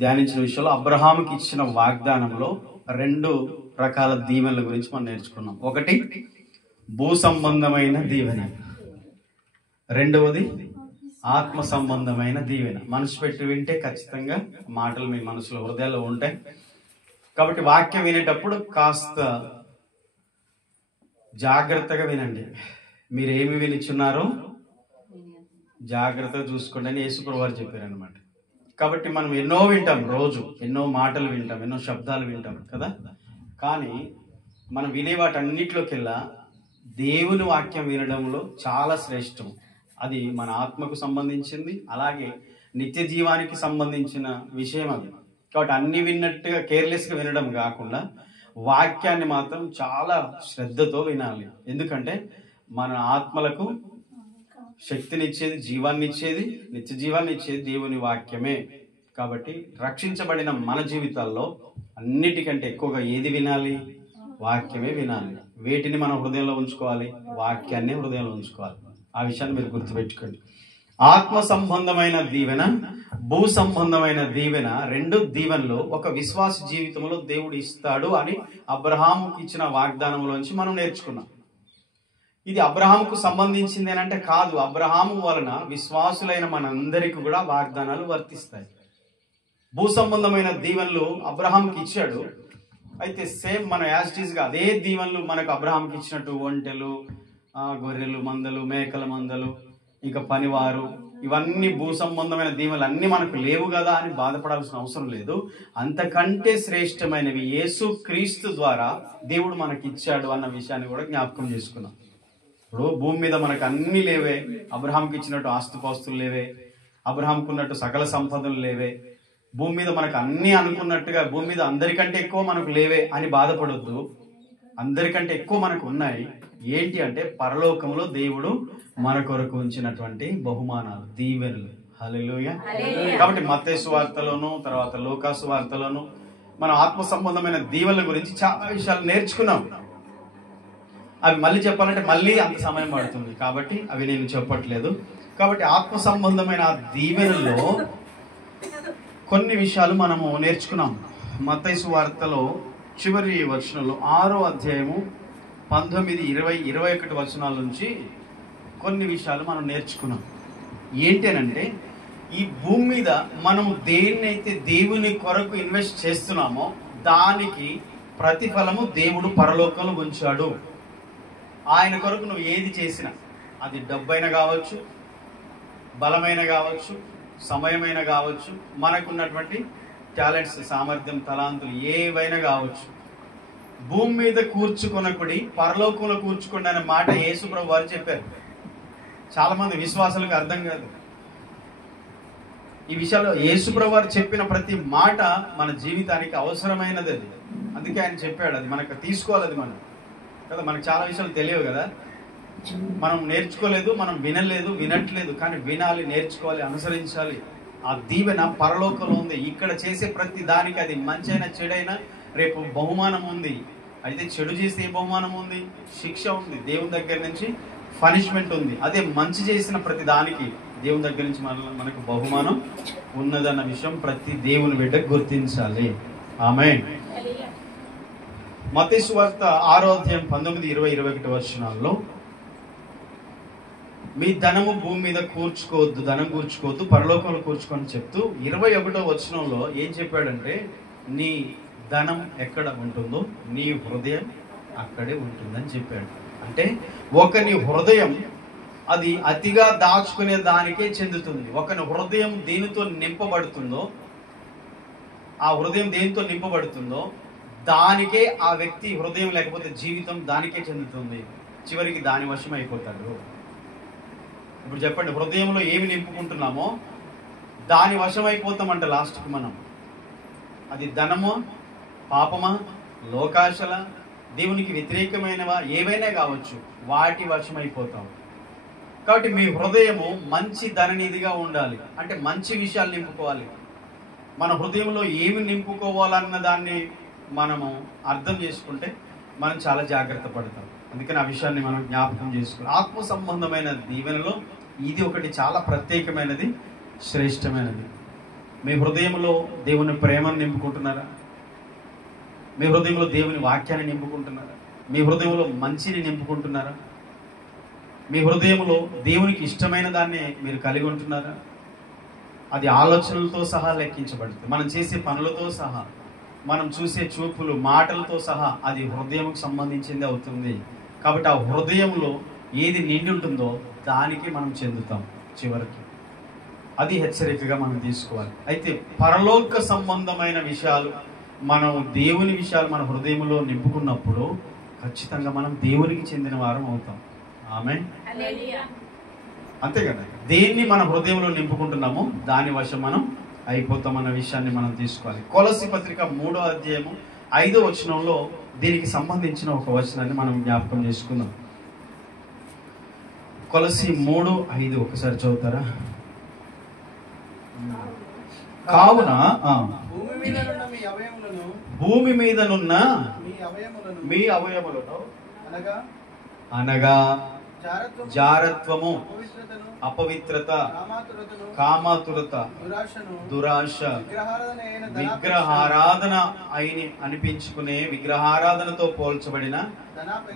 ధ్యానించిన విషయంలో అబ్రహాముకి ఇచ్చిన వాగ్దానంలో 2 రకాల దీవెనల గురించి మనం నేర్చుకున్నాం. ఒకటి భూ సంబంధమైన దీవెన, రెండవది ఆత్మ సంబంధమైన దీవెన. మనసు పెట్టి వింటే ఖచ్చితంగా మాటలు మీ మనసులో హృదయాల్లో ఉంటాయి. కాబట్టి వాక్యం వినేటప్పుడు కాస్త జాగ్రత్తగా వినండి. మీరు ఏమి వినిచున్నారో జాగ్రత్తగా చూసుకోండి అని యేసుప్రభువు వారు చెప్పారనమాట. కాబట్టి మనం ఎన్నో వింటాం, రోజు ఎన్నో మాటలు వింటాం, ఎన్నో శబ్దాలు వింటాం కదా. కానీ మనం వినే వాటన్నిటిలోకెల్లా దేవుని వాక్యం వినడంలో చాలా శ్రేష్టం. అది మన ఆత్మకు సంబంధించింది, అలాగే నిత్య జీవానికి సంబంధించిన విషయం అది. కాబట్టి అన్ని విన్నట్టుగా కేర్లెస్గా వినడం కాకుండా వాక్యాన్ని మాత్రం చాలా శ్రద్ధతో వినాలి. ఎందుకంటే మన ఆత్మలకు శక్తినిచ్చేది, జీవాన్ని ఇచ్చేది, నిత్య జీవాన్ని ఇచ్చేది దేవుని వాక్యమే. కాబట్టి రక్షించబడిన మన జీవితాల్లో అన్నిటికంటే ఎక్కువగా ఏది వినాలి? వాక్యమే వినాలి. వేటిని మనం హృదయంలో ఉంచుకోవాలి? వాక్యాన్ని హృదయంలో ఉంచుకోవాలి. ఆ విషయాన్ని మీరు గుర్తుపెట్టుకోండి. ఆత్మ సంబంధమైన దీవెన, భూ సంబంధమైన దీవెన, 2 దీవెనలు ఒక విశ్వాస జీవితంలో దేవుడు ఇస్తాడు అని అబ్రహాముకి ఇచ్చిన వాగ్దానంలోంచి మనం నేర్చుకున్నాం. ఇది అబ్రహాముకు సంబంధించింది అని అంటే కాదు. అబ్రహాము వలన విశ్వాసులైన మనందరికీ కూడా వాగ్దానాలు వర్తిస్తాయి. భూ సంబంధమైన దీవెనలు అబ్రహాంకి ఇచ్చాడు. అయితే సేమ్ మన యాజిటీస్గా అదే దీవెనలు మనకు అబ్రహాంకి ఇచ్చినట్టు ఒంటెలు, గొర్రెలు మందలు, మేకల మందలు, ఇంకా పనివారు, ఇవన్నీ భూ సంబంధమైన దీవెనలు అన్నీ మనకు లేవు కదా అని బాధపడాల్సిన అవసరం లేదు. అంతకంటే శ్రేష్టమైనవి యేసు క్రీస్తు ద్వారా దేవుడు మనకి ఇచ్చాడు అన్న విషయాన్ని కూడా జ్ఞాపకం చేసుకున్నాం. ఇప్పుడు భూమి మీద మనకు అన్ని లేవే, అబ్రహాంకి ఇచ్చినట్టు ఆస్తిపాస్తులు లేవే, అబ్రహాంకు ఉన్నట్టు సకల సంపదలు లేవే, భూమి మీద మనకు అన్ని అనుకున్నట్టుగా భూమి మీద అందరికంటే ఎక్కువ మనకు లేవే అని బాధపడొద్దు. అందరికంటే ఎక్కువ మనకు ఉన్నాయి. ఏంటి అంటే పరలోకంలో దేవుడు మన కొరకు ఉంచినటువంటి బహుమానాలు, దీవెనలు. హల్లెలూయా. కాబట్టి మత్తయి సువార్తలోను, తర్వాత లూకా సువార్తలోను మనం ఆత్మ సంబంధమైన దీవెనల గురించి చాలా విషయాలు నేర్చుకున్నాం. అవి మళ్ళీ చెప్పాలంటే మళ్ళీ అంత సమయం పడుతుంది, కాబట్టి అవి నేను చెప్పట్లేదు. కాబట్టి ఆత్మ సంబంధమైన ఆ దీవెనల్లో కొన్ని విషయాలు మనము నేర్చుకున్నాం. మత్తయి సువార్తలో చివరి వచనంలో 6వ అధ్యాయము 19, 20, 21 వచనాల నుంచి కొన్ని విషయాలు మనం నేర్చుకున్నాం. ఏంటనంటే ఈ భూమి మీద మనం దేన్నైతే దేవుని కొరకు ఇన్వెస్ట్ చేస్తున్నామో దానికి ప్రతిఫలము దేవుడు పరలోకంలో ఉంచాడు. ఆయన కొరకు నువ్వు ఏది చేసినా, అది డబ్బైనా కావచ్చు, బలమైన కావచ్చు, సమయమైన కావచ్చు, మనకున్నటువంటి టాలెంట్స్, సామర్థ్యం, తలాంతులు ఏవైనా కావచ్చు, భూమి మీద కూర్చుకొనకుడి పరలోకంలో కూర్చుకోండి అనే మాట యేసుప్రభువు వారు చెప్పారు. చాలా మంది విశ్వాసాలకు అర్థం కాదు ఈ విషయాల్లో. యేసుప్రభువు వారు చెప్పిన ప్రతి మాట మన జీవితానికి అవసరమైనది. అది అందుకే ఆయన చెప్పాడు, అది మనకు తీసుకోవాలి. అది మనం కదా, మనకు చాలా విషయాలు తెలియవు కదా, మనం నేర్చుకోలేదు, మనం వినట్లేదు. కానీ వినాలి, నేర్చుకోవాలి, అనుసరించాలి. ఆ దీవెన పరలోకంలో ఉంది. ఇక్కడ చేసే ప్రతి దానికి, అది మంచైనా చెడైనా రేపు బహుమానం ఉంది. అయితే చెడు చేస్తే ఏ బహుమానం ఉంది? శిక్ష ఉంది. దేవుని దగ్గర నుంచి పనిష్మెంట్ ఉంది. అదే మంచి చేసిన ప్రతి దానికి దేవుని దగ్గర నుంచి మనకు బహుమానం ఉన్నదన్న విషయం ప్రతి దేవుని బిడ్డ గుర్తించాలి. ఆమేన్. మత్తయి సువార్త 6వ అధ్యాయం 19, 20, 21 వచనాల్లో మీ ధనము భూమి మీద కూర్చుకోవద్దు, ధనం కూర్చుకోవద్దు, పరలోకంలో కూర్చుకొని చెప్తూ 21వ వచనంలో ఏం చెప్పాడంటే నీ ధనం ఎక్కడ ఉంటుందో నీ హృదయం అక్కడే ఉంటుందని చెప్పాడు. అంటే ఒకని హృదయం అది అతిగా దాచుకునే దానికే చెందుతుంది. ఒకని హృదయం దేనితో నింపబడుతుందో, ఆ హృదయం దేనితో నింపబడుతుందో దానికే ఆ వ్యక్తి హృదయం, లేకపోతే జీవితం దానికే చెందుతుంది. చివరికి దాని వశం అయిపోతాడు. ఇప్పుడు చెప్పండి, హృదయంలో ఏమి నింపుకుంటున్నామో దాని వశం అయిపోతామంట లాస్ట్కి మనం. అది ధనమా, పాపమా, లోకాశల, దేవునికి వ్యతిరేకమైనవా ఏవైనా కావచ్చు, వాటి వశం అయిపోతాం. కాబట్టి మీ హృదయము మంచి ధననిధిగా ఉండాలి. అంటే మంచి విషయాలు నింపుకోవాలి. మన హృదయంలో ఏమి నింపుకోవాలన్న దాన్ని మనము అర్థం చేసుకుంటే మనం చాలా జాగ్రత్త పడతాం. అందుకని ఆ విషయాన్ని మనం జ్ఞాపకం చేసుకోవాలి. ఆత్మ సంబంధమైన దీవెనలో ఇది ఒకటి చాలా ప్రత్యేకమైనది, శ్రేష్టమైనది. మీ హృదయంలో దేవుని ప్రేమను నింపుకుంటున్నారా? మీ హృదయంలో దేవుని వాక్యాన్ని నింపుకుంటున్నారా? మీ హృదయంలో మంచిని నింపుకుంటున్నారా? మీ హృదయంలో దేవునికి ఇష్టమైన దాన్ని మీరు కలిగి ఉంటున్నారా? అది ఆలోచనలతో సహా లెక్కించబడుతుంది. మనం చేసే పనులతో సహా, మనం చూసే చూపులు, మాటలతో సహా అది హృదయంకు సంబంధించింది అవుతుంది. కాబట్టి ఆ హృదయంలో ఏది నిండి ఉంటుందో దానికి మనం చెందుతాం చివరికి. అది హెచ్చరికగా మనం తీసుకోవాలి. అయితే పరలోక సంబంధమైన విషయాలు, మనం దేవుని విషయాలు మన హృదయంలో నింపుకున్నప్పుడు ఖచ్చితంగా మనం దేవునికి చెందిన వారం అవుతాం. ఆమేన్. అంతే కదా, దేన్ని మన హృదయంలో నింపుకుంటున్నామో దాని వశం మనం అయిపోతాం అన్న విషయాన్ని మనం తీసుకోవాలి. కొలస్సీ పత్రిక 3వ అధ్యాయము 5వ వచనంలో దీనికి సంబంధించిన ఒక వచనాన్ని మనం జ్ఞాపకం చేసుకుందాం. కొలస్సీ 3:5 ఒకసారి చదువుతారా? కావున భూమి మీదనున్న మీ అవయములను అనగా జారత్వము, అపవిత్రత, కామాతురత, దురాశ, విగ్రహారాధన అయిని అనిపించుకునే విగ్రహారాధనతో పోల్చబడిన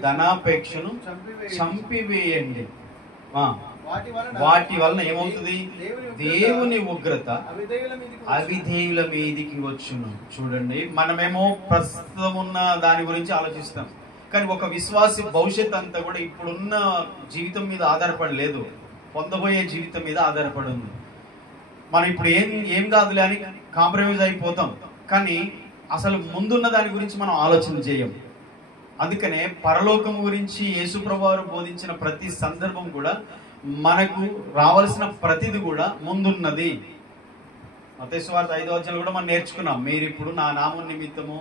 ధనాపేక్షను చంపివేయండి. వాటి వలన ఏమవుతుంది? దేవుని ఉగ్రత అవిధేయుల మీదికి వచ్చును. చూడండి, మనమేమో ప్రస్తుతం ఉన్న దాని గురించి ఆలోచిస్తాం, కానీ ఒక విశ్వాసి భవిష్యత్ అంతా కూడా ఇప్పుడున్న జీవితం మీద ఆధారపడలేదు, పొందబోయే జీవితం మీద ఆధారపడి ఉంది. మనం ఇప్పుడు ఏం కాదులే అని కాంప్రమైజ్ అయిపోతాం, కానీ అసలు ముందున్న దాని గురించి మనం ఆలోచన చేయం. అందుకనే పరలోకం గురించి యేసుప్రభువారు బోధించిన ప్రతి సందర్భం కూడా మనకు రావాల్సిన ప్రతిది కూడా ముందున్నది. మత్తయి సువార్త 5వ అధ్యాయంలో కూడా మనం నేర్చుకున్నాం, మీరు ఇప్పుడు నా నామం నిమిత్తము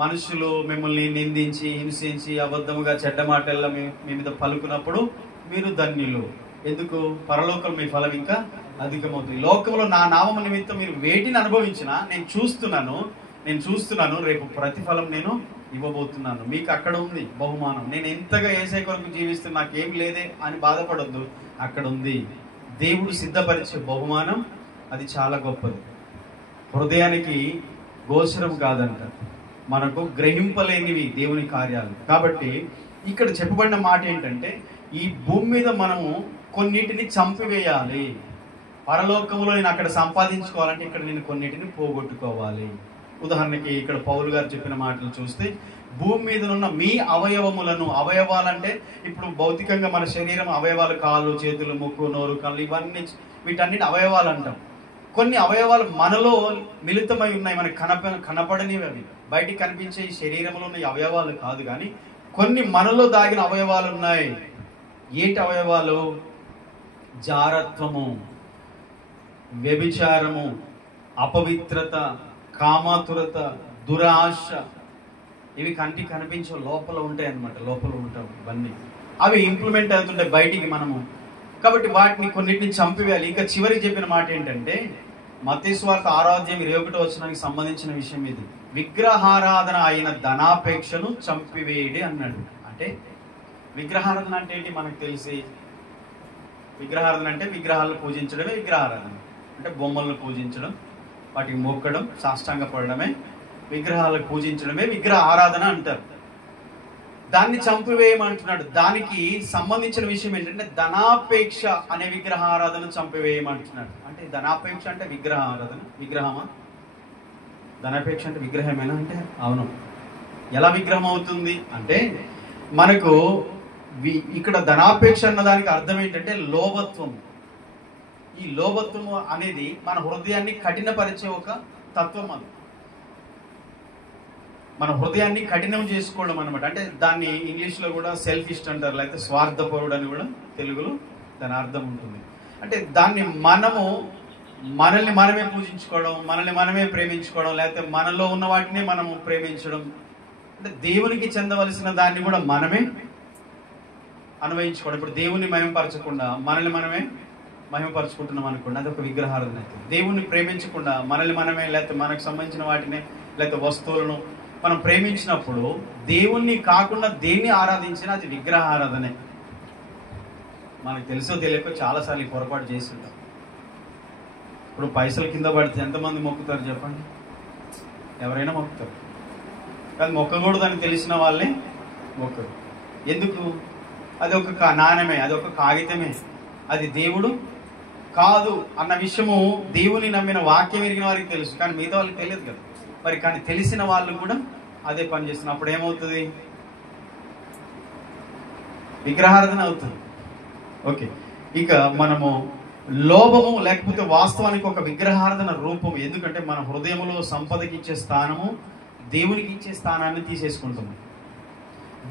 మనుషులు మిమ్మల్ని నిందించి, హింసించి, అబద్ధముగా చెడ్డ మాటల్లో మీ మీద పలుకున్నప్పుడు మీరు ధన్యులు. ఎందుకు? పరలోకం మీ ఫలం ఇంకా అధికమవుతుంది. లోకంలో నా నామం నిమిత్తం మీరు వేటిని అనుభవించినా నేను చూస్తున్నాను, రేపు ప్రతిఫలం నేను ఇవ్వబోతున్నాను. మీకు అక్కడ ఉంది బహుమానం. నేను ఎంతగా యేసయ్య కొరకు జీవిస్తున్నా, నాకేం లేదే అని బాధపడొద్దు, అక్కడ ఉంది దేవుడు సిద్ధపరిచే బహుమానం. అది చాలా గొప్పది, హృదయానికి గోచరం కాదంట, మనకు గ్రహింపలేనివి దేవుని కార్యాలు. కాబట్టి ఇక్కడ చెప్పబడిన మాట ఏంటంటే, ఈ భూమి మీద మనము కొన్నిటిని చంపివేయాలి. పరలోకంలో నేను అక్కడ సంపాదించుకోవాలంటే ఇక్కడ నేను కొన్నిటిని పోగొట్టుకోవాలి. ఉదాహరణకి ఇక్కడ పౌలు గారు చెప్పిన మాటలు చూస్తే, భూమి మీద ఉన్న మీ అవయవములను, అవయవాలంటే ఇప్పుడు భౌతికంగా మన శరీరం అవయవాలు, కాళ్ళు, చేతులు, ముక్కు, నోరు, కళ్ళు, ఇవన్నీ వీటన్నిటి అవయవాలు అంటాం. కొన్ని అవయవాలు మనలో మిళితమై ఉన్నాయి, మనకి కనపడనివి, అవి బయటికి కనిపించే ఈ శరీరంలో ఉన్న అవయవాలు కాదు, కానీ కొన్ని మనలో దాగిన అవయవాలు ఉన్నాయి. ఏంటి అవయవాలు? జారత్వము, వ్యభిచారము, అపవిత్రత, కామాతురత, దురాశ. ఇవి కంటికి కనిపించే లోపల ఉంటాయి అన్నమాట, లోపల ఉంటాం ఇవన్నీ. అవి ఇంప్లిమెంట్ అవుతుంటాయి బయటికి మనము. కాబట్టి వాటిని కొన్నిటిని చంపివేయాలి. ఇంకా చివరికి చెప్పిన మాట ఏంటంటే, మత్తయి సువార్త 6వ అధ్యాయం 21వ వచనానికి సంబంధించిన విషయం ఇది. విగ్రహారాధన అయిన ధనాపేక్షను చంపివేయడి అన్నాడు. అంటే విగ్రహారాధన అంటే ఏంటి మనకు తెలిసి? విగ్రహారాధన అంటే విగ్రహాలను పూజించడమే విగ్రహారాధన. అంటే బొమ్మలను పూజించడం, వాటికి మొక్కడం, సాష్టాంగ పడడమే విగ్రహాలకు పూజించడమే విగ్రహ ఆరాధన అంటారు. దాన్ని చంపివేయమంటున్నాడు. దానికి సంబంధించిన విషయం ఏంటంటే, ధనాపేక్ష అనే విగ్రహ ఆరాధన చంపివేయమంటున్నాడు. అంటే ధనాపేక్ష అంటే విగ్రహ ఆరాధన, విగ్రహమా? ధనాపేక్ష అంటే విగ్రహమేనా అంటే అవును. ఎలా విగ్రహం అవుతుంది అంటే, మనకు ఇక్కడ ధనాపేక్ష అన్న దానికి అర్థం ఏంటంటే లోభత్వం. ఈ లోభత్వము అనేది మన హృదయాన్ని కఠినపరిచే ఒక తత్వం. అది మన హృదయాన్ని కఠినం చేసుకోవడం అనమాట. అంటే దాన్ని ఇంగ్లీష్లో కూడా సెల్ఫిస్ట్ అంటారు, లేకపోతే స్వార్థపరుడు అని కూడా తెలుగులో దాని అర్థం ఉంటుంది. అంటే దాన్ని మనల్ని మనమే పూజించుకోవడం, మనల్ని మనమే ప్రేమించుకోవడం, లేకపోతే మనలో ఉన్న వాటిని మనము ప్రేమించడం. అంటే దేవునికి చెందవలసిన దాన్ని కూడా మనమే అనుభవించుకోవడం. ఇప్పుడు దేవుణ్ణి మహిమపరచకుండా మనల్ని మనమే మహిమపరచుకుంటున్నాం అనుకోండి, అది ఒక విగ్రహారాధన. దేవుణ్ణి ప్రేమించకుండా మనల్ని మనమే, లేకపోతే మనకు సంబంధించిన వాటిని, లేకపోతే వస్తువులను మనం ప్రేమించినప్పుడు దేవుణ్ణి కాకుండా దేన్ని ఆరాధించినా అది విగ్రహారాధనే. మనకు తెలుసో తెలియకో చాలాసార్లు ఈ పొరపాటు చేస్తుంటాం. ఇప్పుడు పైసలు కింద పడితే ఎంతమంది మొక్కుతారు చెప్పండి? ఎవరైనా మొక్కుతారు. కానీ మొక్కకూడదని తెలిసిన వాళ్ళే మొక్కరు. ఎందుకు? అది ఒక నాణ్యమే, అది ఒక కాగితమే, అది దేవుడు కాదు అన్న విషయము దేవుని నమ్మిన వాక్యం ఎరిగిన వారికి తెలుసు, కానీ మిగతా వాళ్ళకి తెలియదు కదా. మరి కానీ తెలిసిన వాళ్ళు కూడా అదే పని చేస్తున్నారు. అప్పుడు ఏమవుతుంది? విగ్రహారాధన అవుతుంది. ఓకే, ఇక మనము లోభము లేకపోతే వాస్తవానికి ఒక విగ్రహారాధన రూపం. ఎందుకంటే మన హృదయంలో సంపదకి ఇచ్చే స్థానము దేవునికి ఇచ్చే స్థానాన్ని తీసేసుకుంటుంది.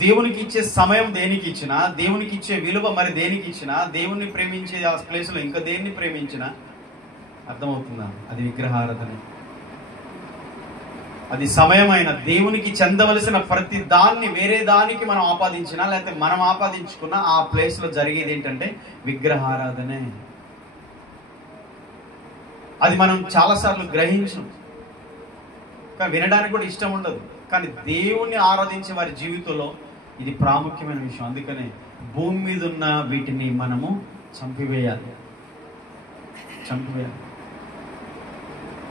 దేవునికి ఇచ్చే సమయం దేనికి ఇచ్చినా, దేవునికి ఇచ్చే విలువ మరి దేనికి ఇచ్చినా, దేవుణ్ణి ప్రేమించే ఆ ప్లేస్లో ఇంకా దేన్ని ప్రేమించినా అర్థమవుతుందా? అది విగ్రహారాధన. అది సమయమైన దేవునికి చెందవలసిన ప్రతి దాన్ని వేరే దానికి మనం ఆపాదించినా లేకపోతే మనం ఆపాదించుకున్నా ఆ ప్లేస్ లో జరిగేది ఏంటంటే విగ్రహారాధనే. అది మనం చాలాసార్లు గ్రహించం, కానీ వినడానికి కూడా ఇష్టం ఉండదు. కానీ దేవుణ్ణి ఆరాధించే వారి జీవితంలో ఇది ప్రాముఖ్యమైన విషయం. అందుకనే భూమి మీద ఉన్న వీటిని మనము చంపివేయాలి.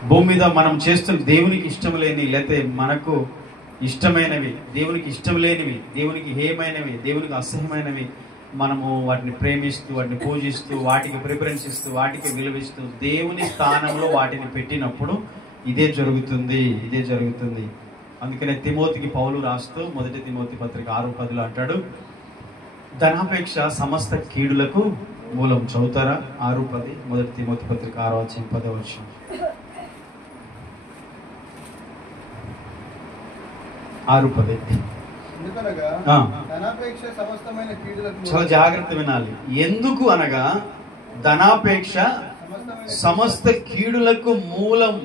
భూమి మీద మనం చేస్తున్న దేవునికి ఇష్టం లేని లేకపోతే మనకు ఇష్టమైనవి, దేవునికి ఇష్టం లేనివి, దేవునికి హేయమైనవి, దేవునికి అసహ్యమైనవి మనము వాటిని ప్రేమిస్తూ, వాటిని పూజిస్తూ, వాటికి ప్రిఫరెన్స్ ఇస్తూ, వాటికి విలువిస్తూ దేవుని స్థానంలో వాటిని పెట్టినప్పుడు ఇదే జరుగుతుంది. అందుకనే తిమోతికి పౌలు రాస్తూ 1 తిమోతి పత్రిక 6:10 అంటాడు, ధనాపేక్ష సమస్త కీడులకు మూలం. చదువుతారా? 6:10 1 తిమోతి పత్రిక 6:10. చాలా జాగ్రత్త వినాలి. ఎందుకు అనగా ధనాపేక్ష సమస్త కీడులకు మూలం.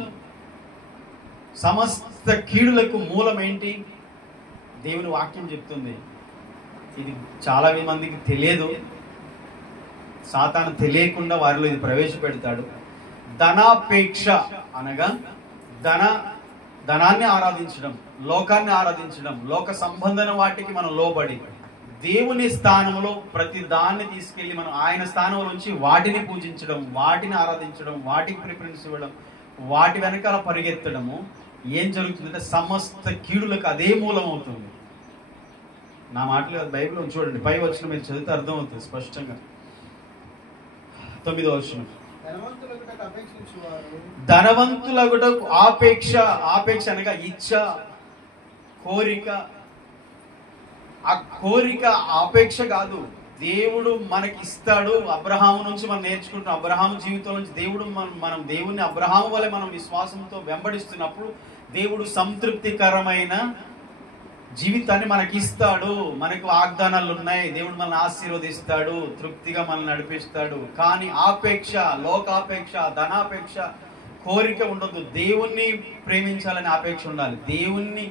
సమస్త కీడులకు మూలం ఏంటి? దేవుని వాక్యం చెప్తుంది. ఇది చాలా మందికి తెలియదు. సాతాను తెలియకుండా వారిలో ఇది ప్రవేశపెడతాడు. ధనాపేక్ష అనగా ధనాన్ని ఆరాధించడం, లోకాన్ని ఆరాధించడం, లోక సంబంధమైన వాటికి మనం లోబడి దేవుని స్థానంలో ప్రతి దాన్ని తీసుకెళ్లి మనం ఆయన స్థానంలో నుంచి వాటిని పూజించడం, వాటిని ఆరాధించడం, వాటికి ప్రిఫరెన్స్ ఇవ్వడం, వాటి వెనకాల పరిగెత్తడము ఏం జరుగుతుందంటే సమస్త కీడులకు అదే మూలం అవుతుంది. నా మాటలు బైబిల్లో చూడండి, 5వ వచనం మీరు చదివితే అర్థమవుతుంది స్పష్టంగా. 9వ వచనం, ధనవంతులగుటకు ఆపేక్ష అనగా ఇచ్చ, కోరిక. ఆ కోరిక ఆపేక్ష కాదు, దేవుడు మనకి ఇస్తాడు. అబ్రహాము నుంచి మనం నేర్చుకుంటున్నాం. అబ్రహాము జీవితం నుంచి దేవుడు మనం దేవుణ్ణి అబ్రహాము వలె మనం విశ్వాసంతో వెంబడిస్తున్నప్పుడు దేవుడు సంతృప్తికరమైన జీవితాన్ని మనకి ఇస్తాడు. మనకు వాగ్దానాలు ఉన్నాయి, దేవుడు మనల్ని ఆశీర్వదిస్తాడు, తృప్తిగా మనల్ని నడిపిస్తాడు. కానీ ఆపేక్ష, లోకాపేక్ష, ధనాపేక్ష, కోరిక ఉండదు. దేవుణ్ణి ప్రేమించాలని ఆపేక్ష ఉండాలి. దేవుణ్ణి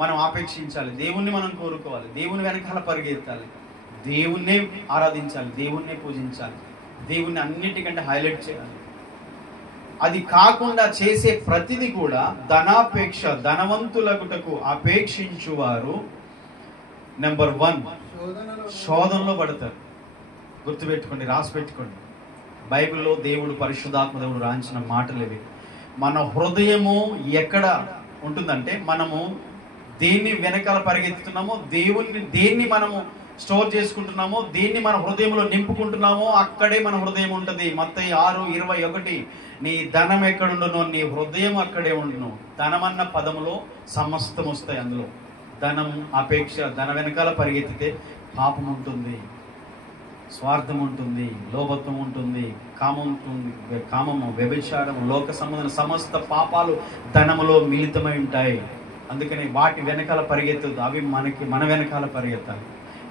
మనం ఆపేక్షించాలి, దేవుణ్ణి మనం కోరుకోవాలి, దేవుని వెనకాల పరిగెత్తాలి, దేవుణ్ణే ఆరాధించాలి, దేవుణ్ణే పూజించాలి, దేవుణ్ణి అన్నిటికంటే హైలైట్ చేయాలి. అది కాకుండా చేసే ప్రతిది కూడా ధనాపేక్ష, ధనవంతులగుటకు అపేక్షించువారు నెంబర్ 1 శోధనలో పడతారు. గుర్తుపెట్టుకోండి, రాసి పెట్టుకోండి. బైబిల్లో దేవుడు, పరిశుద్ధాత్మ దేవుడు రాయించిన మాటలు ఇవి. మన హృదయము ఎక్కడ ఉంటుందంటే మనము దేన్ని వెనకాల పరిగెత్తుతున్నామో, దేన్ని మనము స్టోర్ చేసుకుంటున్నామో, దేన్ని మన హృదయంలో నింపుకుంటున్నామో అక్కడే మన హృదయం ఉంటుంది. మత్తయి 6:21, నీ ధనం ఎక్కడుండునో నీ హృదయం అక్కడే ఉండును. ధనం అన్న పదములో సమస్తం వస్తాయి. అందులో ధనం, అపేక్ష, ధన వెనకాల పరిగెత్తితే పాపం ఉంటుంది, స్వార్థం ఉంటుంది, లోభత్వం ఉంటుంది, కామము, వ్యభిచారము, లోక సంబంధమైన సమస్త పాపాలు ధనములో మిళితమై ఉంటాయి. అందుకని వాటి వెనకాల పరిగెత్తదు. అవి మన వెనకాల పరిగెత్తాలి.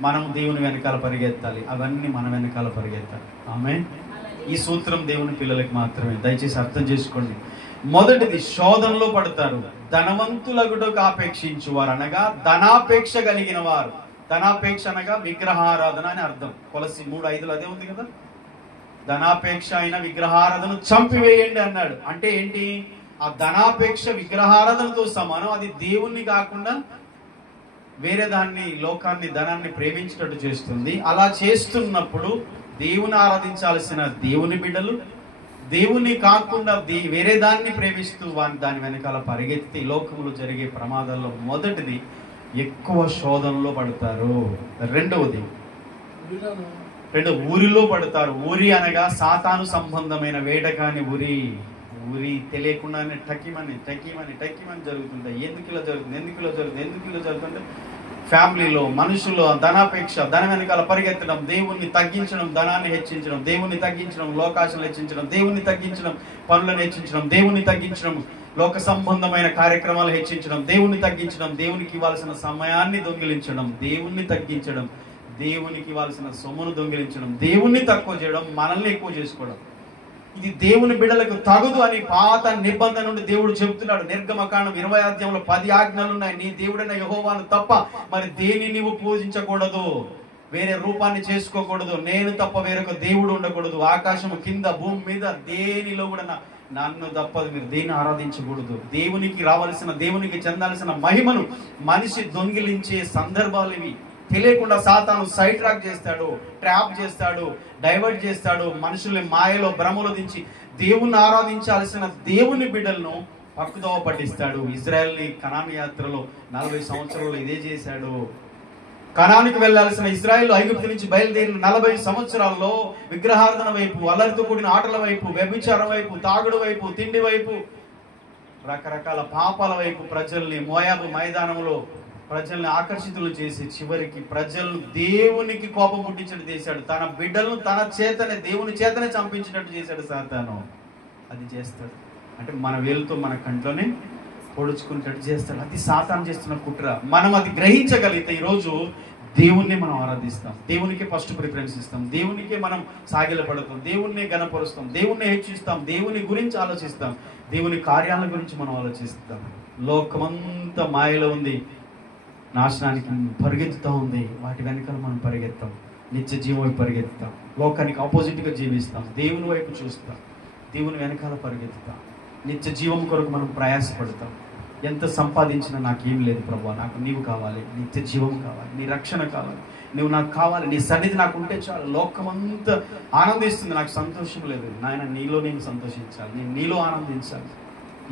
మనం దేవుని వెనకాల పరిగెత్తాలి, అవన్నీ మన వెనకాల పరిగెత్తాలి. ఆమేన్. ఈ సూత్రం దేవుని పిల్లలకి మాత్రమే, దయచేసి అర్థం చేసుకోండి. మొదటిది, శోధనలో పడతారు. ధనవంతులగుటకు ఆపేక్షించువారు అనగా ధనాపేక్ష కలిగిన వారు. ధనాపేక్ష అనగా విగ్రహారాధన అని అర్థం. కొలసి 3:5 అదే ఉంది కదా. ధనాపేక్ష అయిన విగ్రహారాధన చంపివేయండి అన్నాడు. అంటే ఏంటి? ఆ ధనాపేక్ష విగ్రహారాధనతో సమానం. అది దేవుణ్ణి కాకుండా వేరే దాన్ని, లోకాన్ని, ధనాన్ని ప్రేమించినట్టు చేస్తుంది. అలా చేస్తున్నప్పుడు దేవుని ఆరాధించాల్సిన దేవుని బిడ్డలు, దేవుని కాకుండా వేరే దాన్ని ప్రేమిస్తూ దాని వెనకాల పరిగెత్తి లోకములో జరిగే ప్రమాదాల్లో మొదటిది ఎక్కువ శోధనలో పడతారు. రెండవది ఊరిలో పడతారు. ఊరి అనగా సాతాను సంబంధమైన వేటకాని ఊరి తెలియకుండానే టకిమని జరుగుతుంటాయి. ఎందుకు ఇలా జరుగుతుంటే ఫ్యామిలీలో మనుషులు ధనాపేక్ష, ధనం వెనకాల పరిగెత్తడం, దేవుణ్ణి తగ్గించడం, ధనాన్ని హెచ్చించడం, దేవుణ్ణి తగ్గించడం, లోకాశలు హెచ్చించడం, దేవుణ్ణి తగ్గించడం, పనులను హెచ్చించడం, దేవుణ్ణి తగ్గించడం, లోక సంబంధమైన కార్యక్రమాలు హెచ్చించడం, దేవుణ్ణి తగ్గించడం, దేవునికి ఇవ్వాల్సిన సమయాన్ని దొంగిలించడం, దేవుణ్ణి తగ్గించడం, దేవునికి ఇవ్వాల్సిన సొమ్మును దొంగిలించడం, దేవుణ్ణి తక్కువ చేయడం, మనల్ని ఎక్కువ చేసుకోవడం. ఇది దేవుని బిడ్డలకు తగదు అని పాత నిబంధన నుండి దేవుడు చెబుతున్నాడు. నిర్గమకాండం 20వ అధ్యాయంలో 10 ఆజ్ఞలు ఉన్నాయి. నీ దేవుడైన యెహోవాను తప్ప మరి దేని నీవు పూజించకూడదు, వేరే రూపాన్ని చేసుకోకూడదు, నేను తప్ప వేరొక దేవుడు ఉండకూడదు, ఆకాశము కింద భూమి మీద దేనిలో కూడా నన్ను తప్ప మీరు దేన్ని ఆరాధించకూడదు. దేవునికి రావాల్సిన, దేవునికి చెందాల్సిన మహిమను మనిషి దొంగిలించే సందర్భాలు ఇవి. తెలియకుండా సాతాను సైడ్ ట్రాక్ చేస్తాడు, ట్రాప్ చేస్తాడు, డైవర్ట్ చేస్తాడు, మనుషుల్ని మాయలో భ్రమలో దించి దేవుణ్ణి ఆరాధించాల్సిన దేవుని బిడ్డలను పక్కుదోవ పట్టిస్తాడు. ఇజ్రాయెల్ని కనాను యాత్రలో 40 సంవత్సరాలు ఇదే చేశాడు. కనానికి వెళ్లాల్సిన ఇజ్రాయెల్ ఐగుప్తు నుంచి బయలుదేరిన 40 సంవత్సరాల్లో విగ్రహారాధన వైపు, అల్లరితో కూడిన ఆటల వైపు, వ్యభిచారం వైపు, తాగుడు వైపు, తిండి వైపు, రకరకాల పాపాల వైపు ప్రజల్ని మోయాబు మైదానంలో ప్రజల్ని ఆకర్షితులు చేసి చివరికి ప్రజలను దేవునికి కోపం పుట్టించడం చేశాడు. తన బిడ్డలను తన చేతనే, దేవుని చేతనే చంపించినట్టు చేశాడు సాతాను. అది చేస్తాడు అంటే మన వేలుతో మన కంట్లోనే పొడుచుకునేటట్టు చేస్తాడు. అది సాతాను చేస్తున్న కుట్ర. మనం అది గ్రహించగలిగితే ఈరోజు దేవుణ్ణి మనం ఆరాధిస్తాం, దేవునికే ఫస్ట్ ప్రిఫరెన్స్ ఇస్తాం, దేవునికే మనం సాగిలపడతాం, దేవుణ్ణి గణపరుస్తాం, దేవుణ్ణి హెచ్చిస్తాం, దేవుని గురించి ఆలోచిస్తాం, దేవుని కార్యాల గురించి మనం ఆలోచిస్తాం. లోకమంతా మాయలో ఉంది, నాశనానికి పరిగెత్తుతూ ఉంది. వాటి వెనకాల మనం పరిగెత్తాం, నిత్య జీవం వైపు పరిగెత్తుతాం, లోకానికి ఆపోజిట్గా జీవిస్తాం, దేవుని వైపు చూస్తాం, దేవుని వెనకాల పరిగెత్తుతాం, నిత్య జీవం కొరకు మనం ప్రయాసపడతాం. ఎంత సంపాదించినా నాకేం లేదు ప్రభువా, నాకు నీవు కావాలి, నిత్య జీవం కావాలి, నీ రక్షణ కావాలి, నువ్వు నాకు కావాలి, నీ సన్నిధి నాకు ఉంటే చాలు. లోకమంతా ఆనందిస్తుంది, నాకు సంతోషం లేదు. నాయన నీలో నేను సంతోషించాలి, నేను నీలో ఆనందించాలి.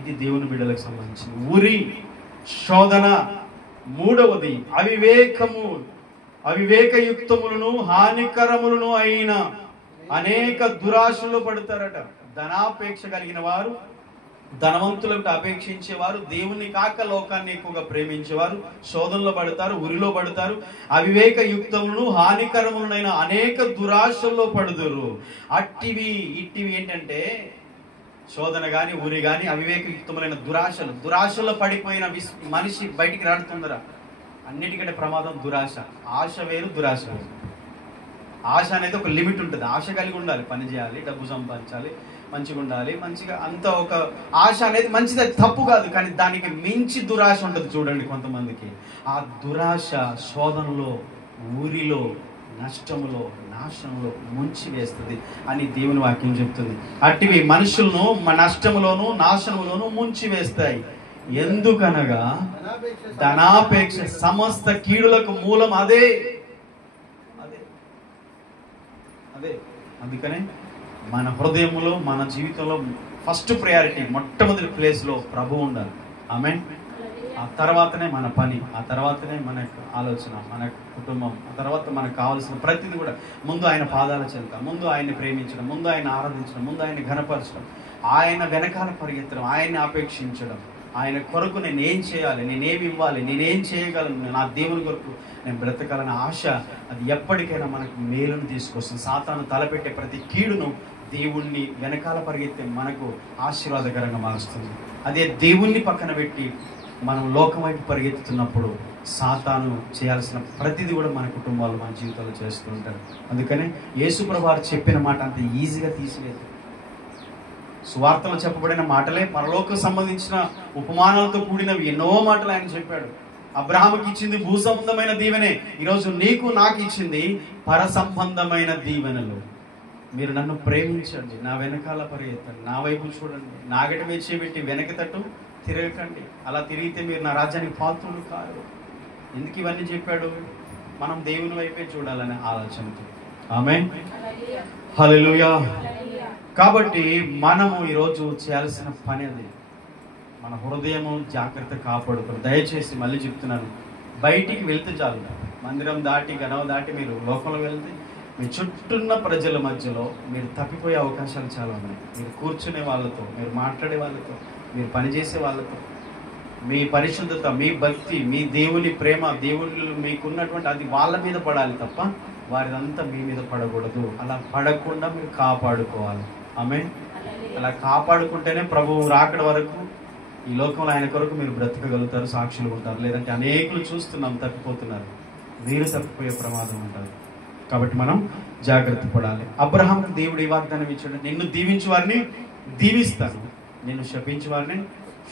ఇది దేవుని బిడ్డలకు సంబంధించింది. ఊరి శోధన. మూడవది అవివేకయుక్తములను హానికరములను అయిన అనేక దురాశలు పడతారట. ధనాపేక్ష కలిగిన వారు, ధనవంతులకు అపేక్షించేవారు, దేవుని కాక లోకాన్ని ఎక్కువగా ప్రేమించేవారు శోధనలో పడతారు, ఉరిలో పడతారు. అవివేకయుక్తములను హానికరములైన అనేక దురాశల్లో పడుదురు. ఇట్టివి ఏంటంటే శోధన గాని, ఊరి గాని, అవివేకయుక్తములైన దురాశల్లో పడిపోయిన మనిషి బయటికి రాడుతుందరా. అన్నిటికంటే ప్రమాదం దురాశ. ఆశ వేరు, దురాశ వేరు. ఆశ అనేది ఒక లిమిట్ ఉంటుంది. ఆశ కలిగి ఉండాలి, పని చేయాలి, డబ్బు సంపాదించాలి, మంచిగా ఉండాలి, మంచిగా అంత ఒక ఆశ అనేది మంచిది, తప్పు కాదు. కానీ దానికి మించి దురాశ ఉంటుంది చూడండి కొంతమందికి. ఆ దురాశ శోధనలో, ఊరిలో, నష్టములో, నాశనంలో ముంచి వేస్తుంది అని దేవుని వాక్యం చెప్తుంది. అట్టివి మనుషులను నష్టములోను, నాశనములోను ముంచి వేస్తాయి. ఎందుకనగా ధనాపేక్ష సమస్త కీడులకు మూలం అదే. అందుకనే మన హృదయంలో, మన జీవితంలో ఫస్ట్ ప్రయారిటీ, మొట్టమొదటి ప్లేస్లో ప్రభు ఉండాలి. ఆమేన్. ఆ తర్వాతనే మన పని, ఆ తర్వాతనే మన ఆలోచన, మన కుటుంబం, ఆ తర్వాత మనకు కావాల్సిన ప్రతిదీ కూడా. ముందు ఆయన పాదాల చెంత, ముందు ఆయన్ని ప్రేమించడం, ముందు ఆయన ఆరాధించడం, ముందు ఆయన్ని ఘనపరచడం, ఆయన వెనకాల పరిగెత్తడం, ఆయన్ని ఆపేక్షించడం, ఆయన కొరకు నేను ఏం చేయాలి, నేనేమి ఇవ్వాలి, నేనేం చేయగలను, నా దేవుని కొరకు నేను బ్రతకాలన్న ఆశ, అది ఎప్పటికైనా మనకు మేలును తీసుకొస్తుంది. సాతాను తలపెట్టే ప్రతి కీడును దేవుణ్ణి వెనకాల పరిగెత్తే మనకు ఆశీర్వాదకరంగా మారుస్తుంది. అదే దేవుణ్ణి పక్కన పెట్టి మనం లోకం వైపు పరిగెత్తుతున్నప్పుడు సాతాను చేయాల్సిన ప్రతిదీ కూడా మన కుటుంబాలు, మన జీవితాలు చేస్తూ ఉంటారు. అందుకనే యేసుప్రభువు వారు చెప్పిన మాట అంత ఈజీగా తీసిలేదు. సువార్తలో చెప్పబడిన మాటలే పరలోకం సంబంధించిన ఉపమానాలతో కూడినవి ఎన్నో మాటలు ఆయన చెప్పాడు. అబ్రహాముకి ఇచ్చింది భూ సంబంధమైన దీవెనే, ఈరోజు నీకు నాకు ఇచ్చింది పర సంబంధమైన దీవెనలు. మీరు నన్ను ప్రేమించండి, నా వెనకాల పరిగెత్తండి, నా వైపు చూడండి, నాగటి మెచ్చేబెట్టి వెనక తట్టు తిరగకండి. అలా తిరిగితే మీరు నా రాజ్యానికి పాత్రులు కారు. ఎందుకు ఇవన్నీ చెప్పాడు? మనం దేవుని వైపే చూడాలనే ఆలోచనతో. ఆమేన్, హల్లెలూయా. కాబట్టి మనము ఈరోజు చేయాల్సిన పని అది, మన హృదయము జాగ్రత్త కాపాడుకోవాలి. దయచేసి మళ్ళీ చెప్తున్నాను, బయటికి వెళ్తే చాలు, మందిరం దాటి గడవ దాటి మీరు లోకంలో వెళ్తే మీ చుట్టూన్న ప్రజల మధ్యలో మీరు తప్పిపోయే అవకాశాలు చాలా ఉన్నాయి. మీరు కూర్చునే వాళ్ళతో, మీరు మాట్లాడే వాళ్ళతో, మీరు పనిచేసే వాళ్ళతో, మీ పరిశుద్ధత, మీ భక్తి, మీ దేవుని ప్రేమ, దేవుళ్ళు మీకున్నటువంటి అది వాళ్ళ మీద పడాలి తప్ప వారిదంతా మీ మీద పడకూడదు. అలా పడకుండా మీరు కాపాడుకోవాలి. ఆమేన్. అలా కాపాడుకుంటేనే ప్రభువు రాకడ వరకు ఈ లోకంలో ఆయన కొరకు మీరు బ్రతకగలుగుతారు, సాక్షులు ఉంటారు. లేదంటే అనేకులు చూస్తున్నాం తప్పిపోతున్నారు, మీరు తప్పిపోయే ప్రమాదం ఉంటుంది. కాబట్టి మనం జాగ్రత్త పడాలి. అబ్రహాంకు దేవుడు ఈ వాగ్దానం ఇచ్చాడు, నిన్ను దీవించు వారిని దీవిస్తాను, నిన్ను శపించు వారిని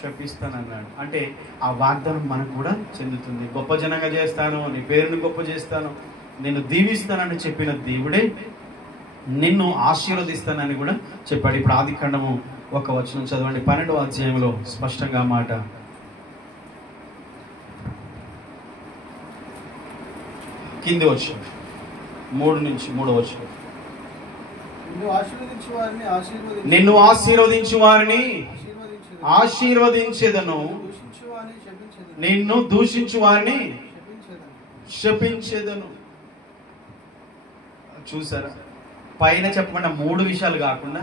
శపిస్తాను అన్నాడు. అంటే ఆ వాగ్దానం మనకు కూడా చెందుతుంది. గొప్ప జనంగా చేస్తాను, నీ పేరును గొప్ప చేస్తాను, నిన్ను దీవిస్తానని చెప్పిన దేవుడే నిన్ను ఆశీర్వదిస్తానని కూడా చెప్పాడు. ఇప్పుడు ఆదికాండము 1 వచనం చదవండి, 12వ అధ్యాయంలో స్పష్టంగా మాట. కింది వచనం 3 నుంచి 3వ వచనం. నిన్ను ఆశీర్వదించు వారిని ఆశీర్వదించెదను, నిన్ను దూషించు వారిని శపించెదను. చూసారా, పైన చెప్పకుండా 3 విషయాలు కాకుండా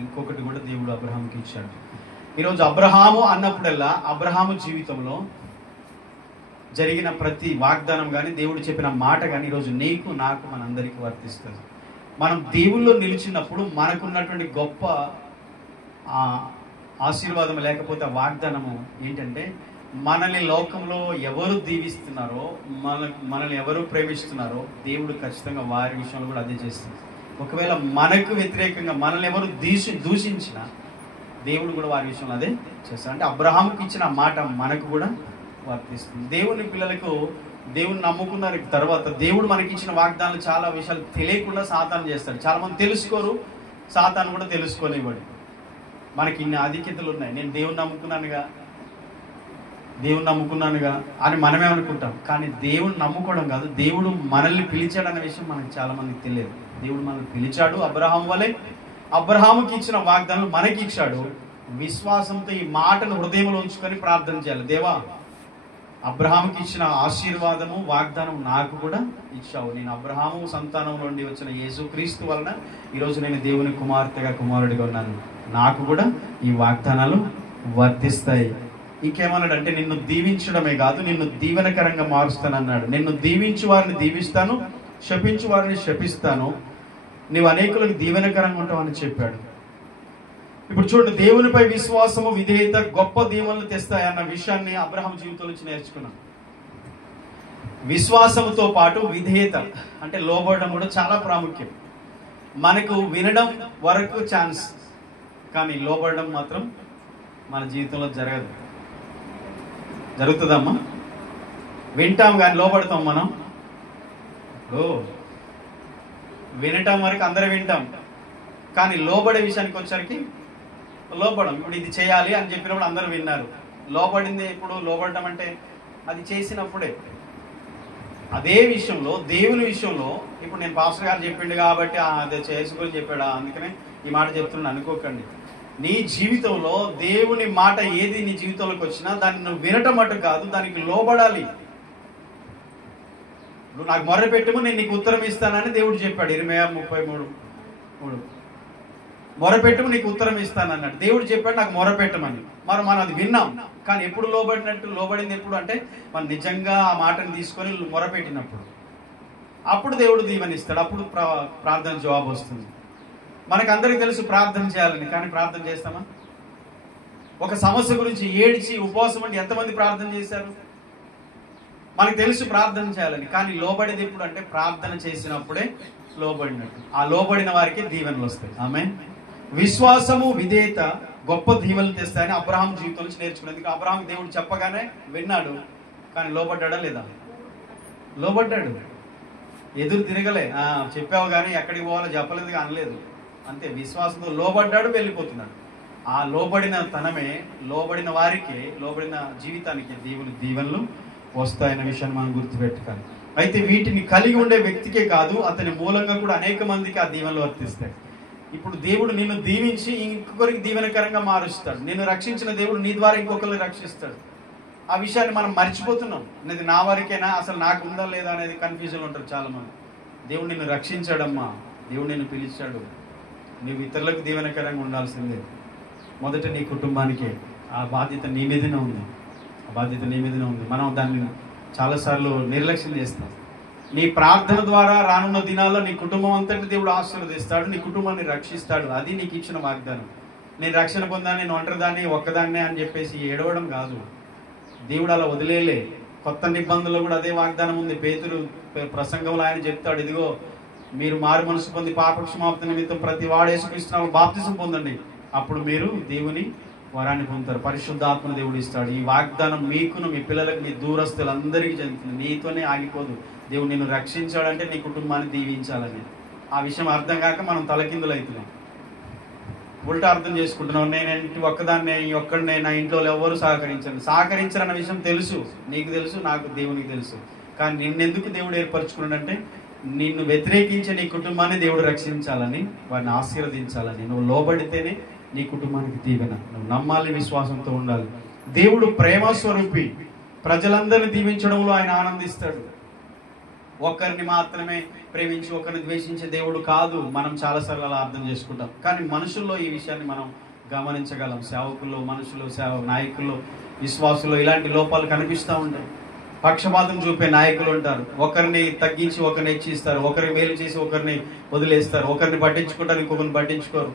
ఇంకొకటి కూడా దేవుడు అబ్రహాంకి ఇచ్చాడు. ఈరోజు అబ్రహాము అన్నప్పుడల్లా అబ్రహాము జీవితంలో జరిగిన ప్రతి వాగ్దానం కానీ, దేవుడు చెప్పిన మాట కానీ ఈరోజు నీకు నాకు మనందరికీ వర్తిస్తుంది. మనం దేవుల్లో నిలిచినప్పుడు మనకున్నటువంటి గొప్ప ఆశీర్వాదం లేకపోతే వాగ్దానము ఏంటంటే, మనల్ని లోకంలో ఎవరు దీవిస్తున్నారో, మనల్ని ఎవరు ప్రేమిస్తున్నారో దేవుడు ఖచ్చితంగా వారి విషయంలో కూడా అదే చేస్తుంది. ఒకవేళ మనకు వ్యతిరేకంగా మనల్ని ఎవరు దూషించినా దేవుడు కూడా వారి విషయంలో అదే చేస్తాడు. అంటే అబ్రహాముకి ఇచ్చిన మాట మనకు కూడా వర్తిస్తుంది. దేవుని పిల్లలకు, దేవుని నమ్ముకున్న తర్వాత దేవుడు మనకి ఇచ్చిన వాగ్దానాలు చాలా విషయాలు తెలియకుండా సాతాను చేస్తాడు. చాలా మంది తెలుసుకోరు, సాతాను కూడా తెలుసుకోనివ్వడు. మనకి ఇన్ని ఆధిక్యతలు ఉన్నాయి, నేను దేవుని నమ్ముకున్నానుగా అని మనమే అనుకుంటాం. కానీ దేవుని నమ్ముకోవడం కాదు, దేవుడు మనల్ని పిలిచాడు అనే విషయం మనకు చాలా మందికి తెలియదు. దేవుడు మనల్ని పిలిచాడు అబ్రహాం వలె, అబ్రహాముకి ఇచ్చిన వాగ్దానాలు మనకి ఇచ్చాడు. విశ్వాసంతో ఈ మాటను హృదయంలో ఉంచుకొని ప్రార్థన చేయాలి. దేవా, అబ్రహాముకి ఇచ్చిన ఆశీర్వాదము వాగ్దానం నాకు కూడా ఇచ్చావు. నేను అబ్రహాము సంతానం నుండి వచ్చిన యేసుక్రీస్తు వలన ఈరోజు నేను దేవుని కుమార్తెగా, కుమారుడిగా ఉన్నాను. నాకు కూడా ఈ వాగ్దానాలు వర్తిస్తాయి. ఇంకేమన్నాడంటే, నిన్ను దీవించడమే కాదు, నిన్ను దీవెనకరంగా మారుస్తానన్నాడు. నిన్ను దీవించు వారిని దీవిస్తాను, శపించు వారిని శపిస్తాను, నీవు అనేకులకు దీవెనకరంగా ఉంటావని చెప్పాడు. ఇప్పుడు చూడండి, దేవునిపై విశ్వాసము, విధేయత గొప్ప దీవెనలు తెస్తాయన్న విషయాన్ని అబ్రహాం జీవితం నుంచి నేర్చుకున్నాం. విశ్వాసముతో పాటు విధేయత అంటే లోబడడం కూడా చాలా ప్రాముఖ్యం. మనకు వినడం వరకు ఛాన్స్, కానీ లోబడడం మాత్రం మన జీవితంలో జరగదు. జరుగుతుందమ్మా? వింటాం కానీ లోబడతాం మనం? ఇప్పుడు వినటం వరకు అందరూ వింటాం, కానీ లోబడే విషయానికి వచ్చరికి లోబడం. ఇప్పుడు ఇది చేయాలి అని చెప్పినప్పుడు అందరూ విన్నారు. లోబడింది ఎప్పుడు? లోబడటం అంటే అది చేసినప్పుడే. అదే విషయంలో, దేవుని విషయంలో, ఇప్పుడు నేను పాస్టర్ గారు చెప్పిండు కాబట్టి అదే చేసుకొని చెప్పాడా అందుకనే ఈ మాట చెప్తున్నా అనుకోకండి. నీ జీవితంలో దేవుని మాట ఏది నీ జీవితంలోకి వచ్చినా దాన్ని నువ్వు వినటం అటు కాదు, దానికి లోబడాలి. నువ్వు నాకు మొర్ర పెట్టుము, నేను నీకు ఉత్తరం ఇస్తానని దేవుడు చెప్పాడు. 23:3 మొరపెట్టుము నీకు ఉత్తరం ఇస్తాను అన్నాడు. దేవుడు చెప్పాడు నాకు మొరపెట్టమని. మనం అది విన్నాం, కానీ ఎప్పుడు లోబడింది ఎప్పుడు అంటే మనం నిజంగా ఆ మాటను తీసుకొని మొరపెట్టినప్పుడు. అప్పుడు దేవుడు దీవెనిస్తాడు, అప్పుడు ప్రార్థన జవాబు వస్తుంది. మనకందరికి తెలుసు ప్రార్థన చేయాలని, కానీ ప్రార్థన చేస్తామా? ఒక సమస్య గురించి ఏడ్చి ఉపవాసం అంటే ఎంతమంది ప్రార్థన చేశారు? మనకు తెలుసు ప్రార్థన చేయాలని, కానీ లోబడేది ఎప్పుడు అంటే ప్రార్థన చేసినప్పుడే లోబడినట్టు. ఆ లోబడిన వారికి దీవెనలు వస్తాయి. ఆమేన్. విశ్వాసము, విధేయత గొప్ప దీవెనలు తెస్తాయని అబ్రహాం జీవితం నుంచి నేర్చుకునేందుకు అబ్రహాం దేవుడు చెప్పగానే విన్నాడు, కానీ లోబడ్డా లేదా? లోబడ్డాడు. ఎదురు తిరగలే, చెప్పావు కానీ ఎక్కడికి పోవాలో చెప్పలేదు అనలేదు. అంతే, విశ్వాసంతో లోబడ్డాడు, వెళ్ళిపోతున్నాడు. ఆ లోబడిన తనమే లోబడిన వారికి, లోబడిన జీవితానికి దీవెనలు వస్తాయన్న విషయాన్ని మనం గుర్తుపెట్టుకోవాలి. అయితే వీటిని కలిగి ఉండే వ్యక్తికే కాదు, అతని మూలంగా కూడా అనేక మందికి ఆ దీవెనలు వర్తిస్తాయి. ఇప్పుడు దేవుడు నిన్ను దీవించి ఇంకొకరికి దీవెనకరంగా మారుస్తాడు. నిన్ను రక్షించిన దేవుడు నీ ద్వారా ఇంకొకరిని రక్షిస్తాడు. ఆ విషయాన్ని మనం మర్చిపోతున్నాం. ఇది నా వరకేనా, అసలు నాకు ఉందా లేదా అనేది కన్ఫ్యూజన్ ఉంటారు చాలామంది. దేవుడు నిన్ను రక్షించాడమ్మా, దేవుడు నిన్ను పిలిచాడు, నువ్వు ఇతరులకు దీవెనకరంగా ఉండాల్సిందే. మొదట నీ కుటుంబానికే ఆ బాధ్యత నీ మీదనే ఉంది. ఆ బాధ్యత నీ మీదనే ఉంది. మనం దాన్ని చాలాసార్లు నిర్లక్ష్యం చేస్తాం. నీ ప్రార్థన ద్వారా రానున్న దినాల్లో నీ కుటుంబం అంతటి దేవుడు ఆశీర్వదిస్తాడు, నీ కుటుంబాన్ని రక్షిస్తాడు. అది నీకు ఇచ్చిన వాగ్దానం. నేను రక్షణ పొందాను, నేను ఒంటరిదాన్ని ఒక్కదాన్నే అని చెప్పేసి ఏడవడం కాదు. దేవుడు అలా వదిలేలే. కొత్త నిబంధనలో కూడా అదే వాగ్దానం ఉంది. పేతురు ప్రసంగంలో ఆయన చెప్తాడు, ఇదిగో మీరు మారు మనసు పొంది పాపక్షమాప్తి నిమిత్తం ప్రతి వాడు యేసుక్రీస్తు బాప్తిసం పొందండి, అప్పుడు మీరు దేవుని వరాన్ని పొందుతారు, పరిశుద్ధాత్మ దేవుడు ఇస్తాడు. ఈ వాగ్దానం మీకును మీ పిల్లలకు మీ దూరస్తులందరికీ చెందుతుంది. నీతోనే ఆగిపోదు. దేవుడు నిన్ను రక్షించాడంటే నీ కుటుంబాన్ని దీవించాలని. ఆ విషయం అర్థం కాక మనం తలకిందులు అవుతున్నాం, ఉల్టా అర్థం చేసుకుంటున్నాం. నేను ఒక్కడినే నా ఇంట్లో ఎవరు సహకరించరన్న విషయం తెలుసు, నీకు తెలుసు, నాకు దేవునికి తెలుసు. కానీ నిన్నెందుకు దేవుడు ఏర్పరచుకున్నాడంటే నిన్ను వ్యతిరేకించే నీ కుటుంబాన్ని దేవుడు రక్షించాలని, వారిని ఆశీర్వదించాలని. నువ్వు లోబడితేనే నీ కుటుంబానికి దీవెన. నువ్వు నమ్మాలి, విశ్వాసంతో ఉండాలి. దేవుడు ప్రేమ స్వరూపి. ప్రజలందరినీ దీవించడంలో ఆయన ఆనందిస్తాడు. ఒకరిని మాత్రమే ప్రేమించి ఒకరిని ద్వేషించే దేవుడు కాదు. మనం చాలాసార్లు అలా అర్థం చేసుకుంటాం. కానీ మనుషుల్లో ఈ విషయాన్ని మనం గమనించగలం. సేవకుల్లో, మనుషులు, నాయకుల్లో, విశ్వాసుల్లో ఇలాంటి లోపాలు కనిపిస్తూ ఉంటాయి. పక్షపాతం చూపే నాయకులు ఉంటారు. ఒకరిని తగ్గించి ఒకరిని హెచ్చిస్తారు, ఒకరిని మేలు చేసి ఒకరిని వదిలేస్తారు, ఒకరిని పట్టించుకుంటారు, ఇంకొకరిని పట్టించుకోరు.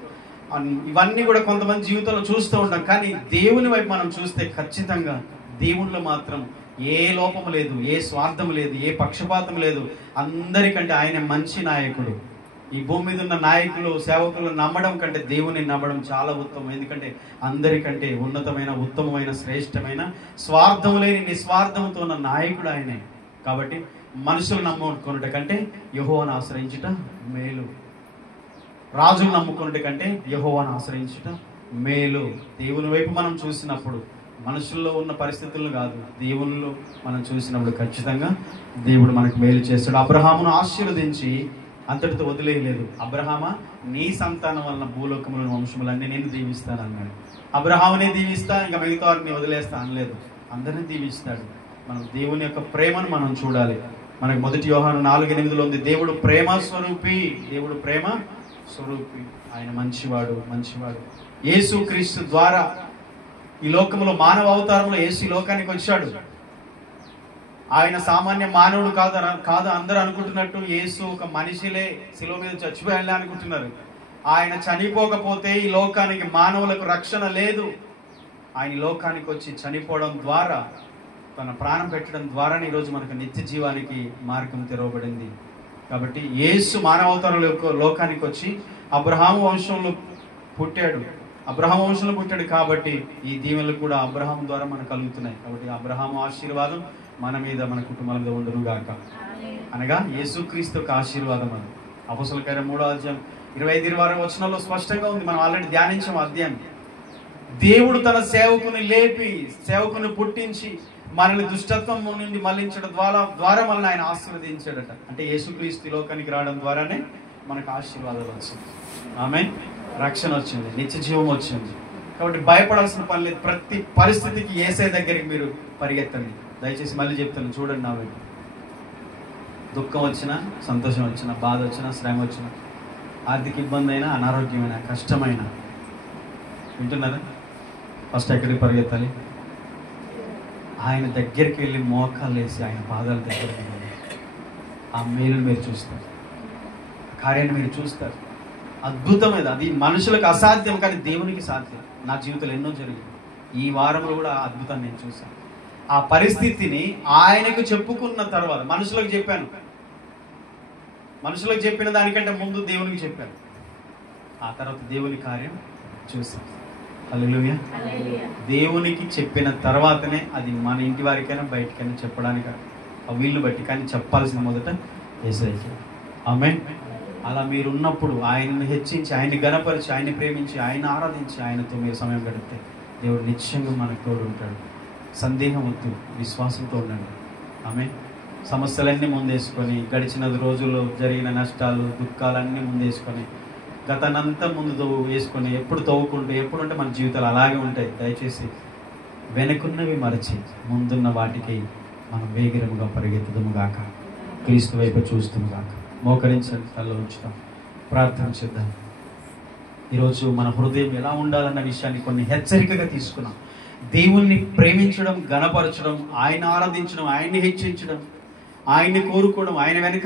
ఇవన్నీ కూడా కొంతమంది జీవితంలో చూస్తూ ఉంటాం. కానీ దేవుని వైపు మనం చూస్తే ఖచ్చితంగా దేవుళ్ళు మాత్రం ఏ లోపం లేదు, ఏ స్వార్థం లేదు, ఏ పక్షపాతం లేదు. అందరికంటే ఆయన మంచి నాయకుడు. ఈ భూమి మీద ఉన్న నాయకులు, సేవకులు నమ్మడం కంటే దేవుని నమ్మడం చాలా ఉత్తమం. ఎందుకంటే అందరికంటే ఉన్నతమైన, ఉత్తమమైన, శ్రేష్టమైన, స్వార్థం లేని నిస్వార్థంతో ఉన్న నాయకుడు ఆయనే. కాబట్టి మనుషులు నమ్ముకున్నట కంటే యెహోవాను ఆశ్రయించుట మేలు. రాజులు నమ్ముకున్నట కంటే యెహోవాను ఆశ్రయించుట మేలు. దేవుని వైపు మనం చూసినప్పుడు, మనుషుల్లో ఉన్న పరిస్థితులను కాదు, దేవుళ్ళు మనం చూసినప్పుడు ఖచ్చితంగా దేవుడు మనకు మేలు చేస్తాడు. అబ్రహామును ఆశీర్వదించి అంతటితో వదిలేయలేదు. అబ్రహామా, నీ సంతానం వలన భూలోకములను వంశములన్నీ నేను దీవిస్తాను అన్నాడు. అబ్రహామునే దీవిస్తా, ఇంకా మిగతా వారిని వదిలేస్తా అనలేదు. అందరినీ దీవిస్తాడు. మనం దేవుని యొక్క ప్రేమను మనం చూడాలి. మనకు 1 యోహాను 4:8 ఉంది, దేవుడు ప్రేమ స్వరూపి. దేవుడు ప్రేమ స్వరూపి. ఆయన మంచివాడు. యేసు క్రీస్తు ద్వారా ఈ లోకంలో మానవ అవతారంలో యేసు ఈ లోకానికి వచ్చాడు. ఆయన సామాన్య మానవుడు కాదు అందరూ అనుకుంటున్నట్టు. యేసు ఒక మనిషిలే, శిలువ మీద చచ్చిపోయాలి అనుకుంటున్నారు. ఆయన చనిపోకపోతే ఈ లోకానికి, మానవులకు రక్షణ లేదు. ఆయన లోకానికి వచ్చి చనిపోవడం ద్వారా, తన ప్రాణం పెట్టడం ద్వారానే ఈరోజు మనకు నిత్య జీవానికి మార్గం తెరవబడింది. కాబట్టి యేసు మానవ అవతారంలో లోకానికి వచ్చి అబ్రహాము వంశంలో పుట్టాడు. కాబట్టి ఈ దీవెనలు కూడా అబ్రహాము ద్వారా మనకు కలుగుతున్నాయి. కాబట్టి అబ్రహాము ఆశీర్వాదం మన మీద, మన కుటుంబాల మీద ఉండును గాక. అనగా యేసుక్రీస్తు యొక్క ఆశీర్వాదం. అది అపోస్తలుల కార్యం 3:25-26 స్పష్టంగా ఉంది. మనం ఆల్రెడీ ధ్యానించాం అధ్యాయం. దేవుడు తన సేవకుని లేపి, సేవకుని పుట్టించి మనల్ని దుష్టత్వం నుండి మళ్లించడం ద్వారా మనల్ని ఆయన ఆశీర్వదించాడట. అంటే యేసుక్రీస్తు లోకానికి రావడం ద్వారానే మనకు ఆశీర్వాదాలు వచ్చింది. ఆమేన్. రక్షణ వచ్చింది, నిత్య జీవం వచ్చింది. కాబట్టి భయపడాల్సిన పని లేదు. ప్రతి పరిస్థితికి యేసయ్య దగ్గరికి మీరు పరిగెత్తండి. దయచేసి మళ్ళీ చెప్తాను, చూడండి. నా వైపు దుఃఖం వచ్చినా, సంతోషం వచ్చినా, బాధ వచ్చినా, శ్రమ వచ్చినా, ఆర్థిక ఇబ్బంది అయినా, అనారోగ్యమైనా, కష్టమైనా, వింటున్నారా? ఫస్ట్ ఎక్కడికి పరిగెత్తాలి? ఆయన దగ్గరికి వెళ్ళి మోకాలు వేసి ఆయన పాదాల దగ్గరికి వెళ్ళి ఆ మేలు మీరు చూస్తారు, కార్యాన్ని మీరు చూస్తారు. అద్భుతమైనది. అది మనుషులకు అసాధ్యం, కానీ దేవునికి సాధ్యం. నా జీవితంలో ఎన్నో జరిగింది. ఈ వారంలో కూడా అద్భుతాన్ని నేను చూశాను. ఆ పరిస్థితిని ఆయనకు చెప్పుకున్న తర్వాత, మనుషులకు చెప్పిన దానికంటే ముందు దేవునికి చెప్పాను. ఆ తర్వాత దేవుని కార్యం చూశాను. హల్లెలూయా. దేవునికి చెప్పిన తర్వాతనే అది మన ఇంటి వారికైనా బయటికైనా చెప్పడానికి ఆ వీళ్ళు బట్టి, కానీ చెప్పాల్సిన మొదట యేసయ్యకి. ఆమేన్. అలా మీరు ఉన్నప్పుడు ఆయనను హెచ్చించి, ఆయన్ని గణపరిచి, ఆయన్ని ప్రేమించి, ఆయన ఆరాధించి, ఆయనతో మీరు సమయం గడిపితే దేవుడు నిశ్చయంగా మనకు తోడు ఉంటాడు. సందేహం వద్దు, విశ్వాసంతో ఉండండి. ఆమేన్. సమస్యలన్నీ ముందేసుకొని, గడిచిన రోజుల్లో జరిగిన నష్టాలు, దుఃఖాలన్నీ ముందేసుకొని గతానంతా ముందు వేసుకొని ఎప్పుడు తవ్వుకుంటూ ఎప్పుడుంటే మన జీవితాలు అలాగే ఉంటాయి. దయచేసి వెనుకున్నవి మరచి ముందున్న వాటికి మనం వేగిరముగా పరిగెత్తుదుము గాక, క్రీస్తు వైపు చూస్తుము గాక. మోకరించండి, తలలో ఉంచుతాం, ప్రార్థన చేద్దాం. ఈరోజు మన హృదయం ఎలా ఉండాలన్న విషయాన్ని కొన్ని హెచ్చరికగా తీసుకున్నాం. దేవుణ్ణి ప్రేమించడం, గణపరచడం, ఆయన ఆరాధించడం, ఆయన్ని హెచ్చించడం, ఆయన్ని కోరుకోవడం, ఆయన వెనక